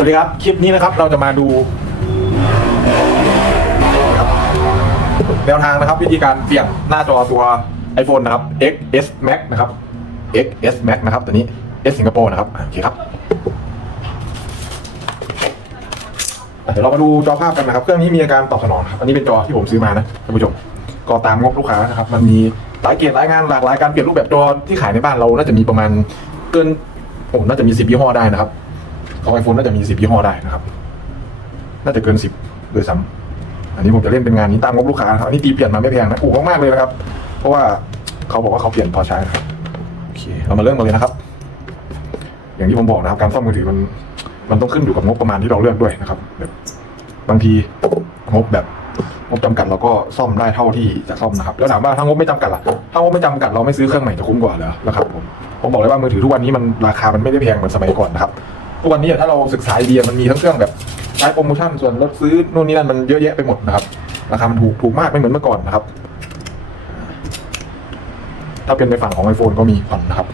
สวัสดีครับ คลิปนี้นะครับเราจะมาดูแนวทางนะครับ วิธีการเปลี่ยนหน้าจอตัว iPhone นะครับ XS Max นะครับ XS Max นะครับตัวนี้ S สิงคโปร์นะครับโอเคครับเดี๋ยวเรามาดูจอภาพกันนะครับ เครื่องนี้มีอาการตอบสนองครับอันนี้เป็นจอที่ผมซื้อมานะท่านผู้ชมก็ตามงบลูกค้านะครับ มันมีหลายเกรดหลายงานหลากหลายการเปลี่ยนรูปแบบจอที่ขายในบ้านเราน่าจะมีประมาณเกินโอ้น่าจะมีสิบยี่ห้อได้นะครับ ของไอโฟนน่าจะมีสิบยี่ห้อได้นะครับ น่าจะเกินสิบโดยซ้ำอันนี้ผมจะเล่นเป็นงานนี้ตามงบลูกค้านะครับอันนี้ตีเปลี่ยนมาไม่แพงนะถูกมากๆเลยนะครับ เพราะว่าเขาบอกว่าเขาเปลี่ยนพอใช้นะครับโอเคเรามาเริ่มกันเลยนะครับ อย่างที่ผมบอกนะครับการซ่อมมือถือมันมันต้องขึ้นอยู่กับงบประมาณที่เราเลือกด้วยนะครับแบบบางทีงบแบบงบจำกัดเราก็ซ่อมได้เท่าที่จะซ่อมนะครับแล้วถามว่าถ้างบไม่จำกัดล่ะถ้างบไม่จำกัดเราไม่ซื้อเครื่องใหม่จะคุ้มกว่าเหรอนะครับผมผมบอกเลยว่ามือถือทุกวันนี้มันราคามันไม่ได้แพงเหมือนสมัยก่อนนะครับ ทุกวันนี้ถ้าเราศึกษาดีมันมีทั้งเครื่องแบบใช้โปรโมชั่นส่วนลดซื้อนู่นนี่นั่นมันเยอะแยะไปหมดนะครับราคามันถูกถูกมากไม่เหมือนเมื่อก่อนนะครับ ถ้าเป็นในฝั่งของ iPhone ก็มีผ่อนนะครับ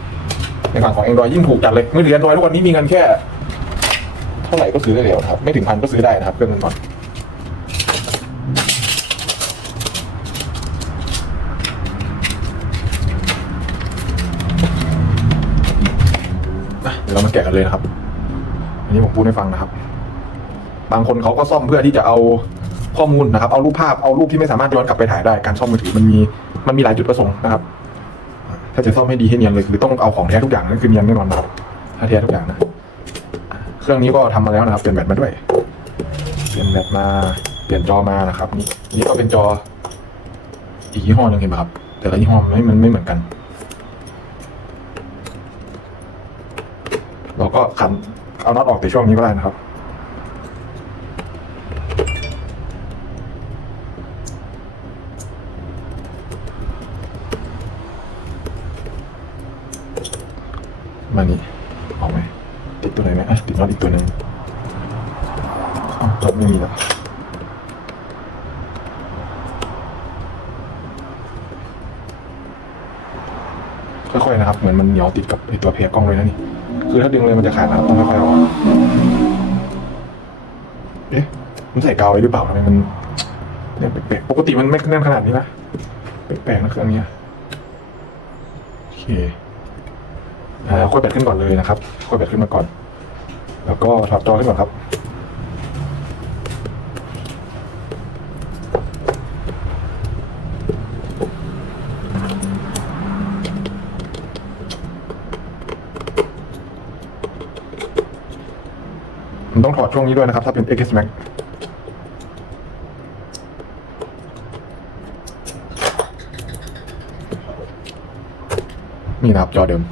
ในฝั่งของ Android ยิ่งถูกจัดเลยมือถือ Android ทุกวันนี้มีเงินแค่ เท่าไหร่ก็ซื้อได้แล้วครับ ไม่ถึงพันก็ซื้อได้นะครับเครื่องเงินผ่อนเดี๋ยวเรามาแกะกันเลยนะครับ นี้ผมพูดให้ฟังนะครับ บางคนเขาก็ซ่อมเพื่อที่จะเอาข้อมูลนะครับ เอารูปภาพเอารูปที่ไม่สามารถย้อนกลับไปถ่ายได้การซ่อมมือถือมันมีมันมีหลายจุดประสงค์นะครับ ถ้าจะซ่อมให้ดีให้เนียนเลยคือต้องเอาของแท้ทุกอย่างนั่นคือเนียนแน่นอนนะครับถ้าแท้ทุกอย่างนะเครื่องนี้ก็ทำมาแล้วนะครับเปลี่ยนแบตมาด้วยเปลี่ยนแบตมาเปลี่ยนจอมานะครับ นี่นี่ก็เป็นจออีกยี่ห้อหนึ่งเห็นไหมครับ แต่ละยี่ห้อมันไม่มันไม่เหมือนกัน เราก็ขัน เอาน็อตออกแต่ช่วงนี้ก็ได้นะครับ มานี่ออกไหมติดตัวไหนไหมอะติดน็อตอีกตัวหนึ่งอ้าวน็อตไม่มีแล้วค่อยๆนะครับ เหมือนมันเหนียวติดกับไอตัวเพจกล้องเลยนะนี่ คือถ้าดึงเลยมันจะขาดนะต้องค่อยๆเอาออกเอ๊ะมันใส่กาวไว้หรือเปล่าทำไมมันเนี่ยแปลกๆปกติมันไม่แน่นขนาดนี้นะแปลกๆนะเครื่องนี้โอเคอ่าค่อยแบตขึ้นก่อนเลยนะครับค่อยแบตขึ้นมาก่อน แล้วก็ถอดจอขึ้นก่อนครับ ผมต้องถอดช่วงนี้ด้วยนะครับ ถ้าเป็น X Max นี่นะครับ จอเดิม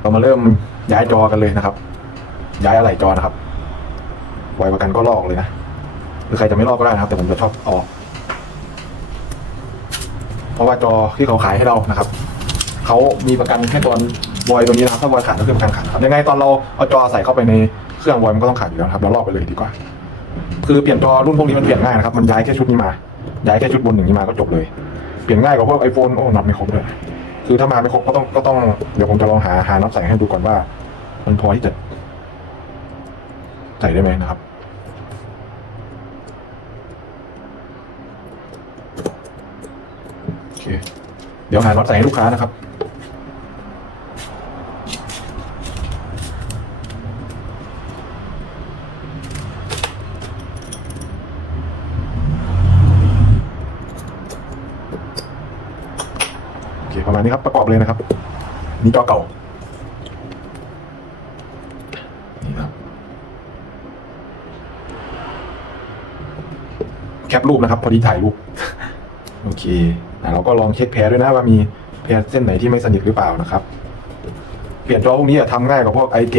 เรามาเริ่มย้ายจอกันเลยนะครับ ย้ายอะไรจอนะครับไวประกันก็ลอกเลยนะ หรือใครจะไม่ลอกก็ได้นะครับ แต่ผมจะชอบออก ราะว่าจอที่เขาขายให้เรานะครับเขามีประกันแค่ตอนวอยตัวนี้นะครับถ้าวอยขาดก็คือประกันขาดครับยังไงตอนเราเอาจอใส่เข้าไปในเครื่องวอยมันก็ต้องขาดอยู่แล้วครับเราลอกไปเลยดีกว่า คือเปลี่ยนจอรุ่นพวกนี้มันเปลี่ยนง่ายนะครับมันย้ายแค่ชุดนี้มา ย้ายแค่ชุดบนหนึ่งนี้มาก็จบเลย เปลี่ยนง่ายกว่าพวกไอโฟนโอ้นับไม่ครบเลยคือถ้ามาไม่ครบก็ต้องก็ต้องเดี๋ยวผมจะลองหาหาน็อตใส่ให้ดูก่อนว่า มันพอที่จะใส่ได้ไหมนะครับ โอเค เดี๋ยวหาน็อตใส่ให้ลูกค้านะครับ โอเค ประมาณนี้ครับ ประกอบเลยนะครับ นี่จอเก่า นี่ครับ แคปรูปนะครับ พอดีถ่ายรูป โอเค เราก็ลองเช็คแพรด้วยนะว่ามีแพรเส้นไหนที่ไม่สนิทหรือเปล่านะครับเปลี่ยนจอพวกนี้อะทำง่ายกว่าพวก i 7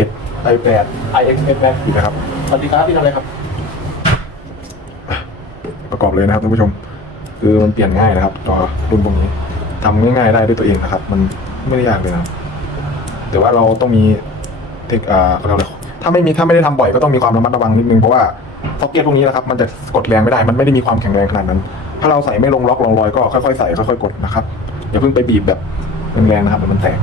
i 8 i x s Max อีกนะครับสวัสดีครับพี่ทำอะไรครับอะประกอบเลยนะครับท่านผู้ชม คือมันเปลี่ยนง่ายนะครับจอรุ่นพวกนี้ทำง่ายๆได้ด้วยตัวเองนะครับ มันไม่ได้ยากเลยนะครับแต่ว่าเราต้องมีเทคอ่าเราเลยถ้าไม่มีถ้าไม่ได้ทำบ่อยก็ต้องมีความระมัดระวังนิดนึงเพราะว่าซ็อกเก็ตพวกนี้นะครับมันจะกดแรงไม่ได้ มันไม่ได้มีความแข็งแรงขนาดนั้น ถ้าเราใส่ไม่ลงล็อกลองรอยก็ค่อยๆใส่ค่อยๆกดนะครับอย่าเพิ่งไปบีบแบบแรงๆนะครับมันแตก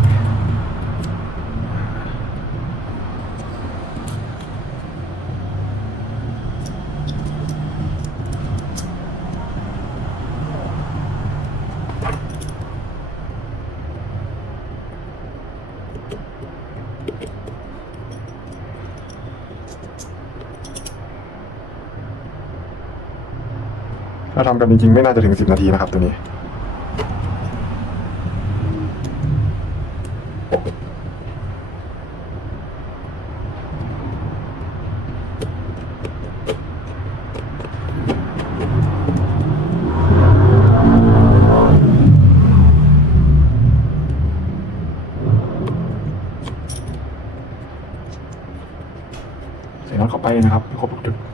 ถ้าทำกันจริงๆ ไม่น่าจะถึงสิบนาทีนะครับตัวนี้ ใส่น็อตเข้าไปนะครับครบทุกจุด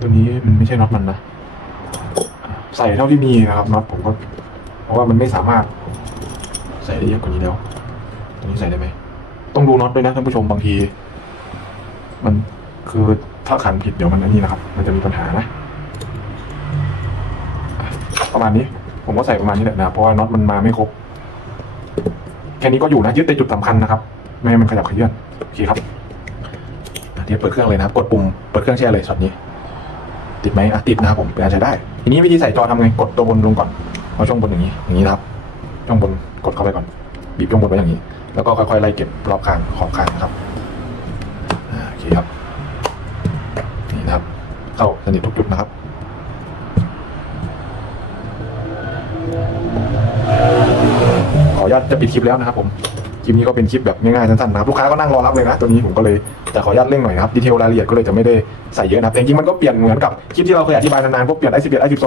ตัวนี้มันไม่ใช่น็อตมันนะใส่เท่าที่มีนะครับน็อตผมก็เพราะว่ามันไม่สามารถ ใส่ได้เยอะกว่านี้แล้ว ตัวนี้ใส่ได้ไหมต้องดูน็อตด้วยนะท่านผู้ชมบางที มันคือถ้าขันผิดเดี๋ยวมันอันนี้นะครับ มันจะมีปัญหานะ ประมาณนี้ ผมก็ใส่ประมาณนี้แหละนะเพราะว่าน็อตมันมาไม่ครบแค่นี้ก็อยู่นะยึดในจุดสำคัญนะครับ ไม่ให้มันขยับขยื่นโอเคครับเดี๋ยวเปิดเครื่องเลยนะครับ กดปุ่มเปิดเครื่องแช่เลยช็อตนี้ ติดไหมอะติดนะครับผมเป็นการใช้ได้ทีนี้วิธีใส่จอทำไงกดตัวบนลงก่อนเอาช่องบนอย่างนี้อย่างนี้นครับช่องบนกดเข้าไปก่อน บีบช่องบนไว้อย่างนี้ แล้วก็ค่อยๆไล่เก็บรอบข้างขอบข้างนะครับโอเคครับนี่นะครับ เข้าสนิททุกจุดนะครับขออนุญาตจะปิดคลิปแล้วนะครับผม ลิปนี้ก็เป็นคลิปแบบง่ายๆสั้นๆนะครับลูกค้าก็นั่งรอรับเลยนะตัวนี้ผมก็เลยแต่ขออนุญาตเร่งหน่อยนะครับดีเทลรายละเอียดก็เลยจะไม่ได้ใส่เยอะนะครับแต่จริงๆมันก็เปลี่ยนเหมือนกับคลิปที่เราเคยอธิบายนานๆพวกเปลี่ยน i11 i12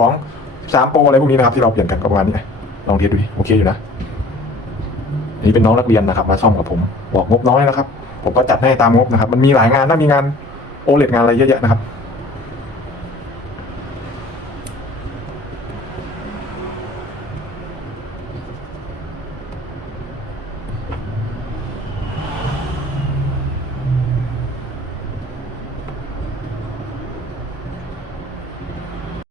3 Pro อะไรพวกนี้นะครับที่เราเปลี่ยนกันก็ประมาณนี้ลองเทสดูดิโอเคอยู่นะอันนี้เป็นน้องนักเรียนนะครับมาซ่อมกับผมบอกงบน้อยนะครับ ผมก็จัดให้ตามงบนะครับ มันมีหลายงานนะมีงานโอเลดงานอะไรเยอะแยะนะครับ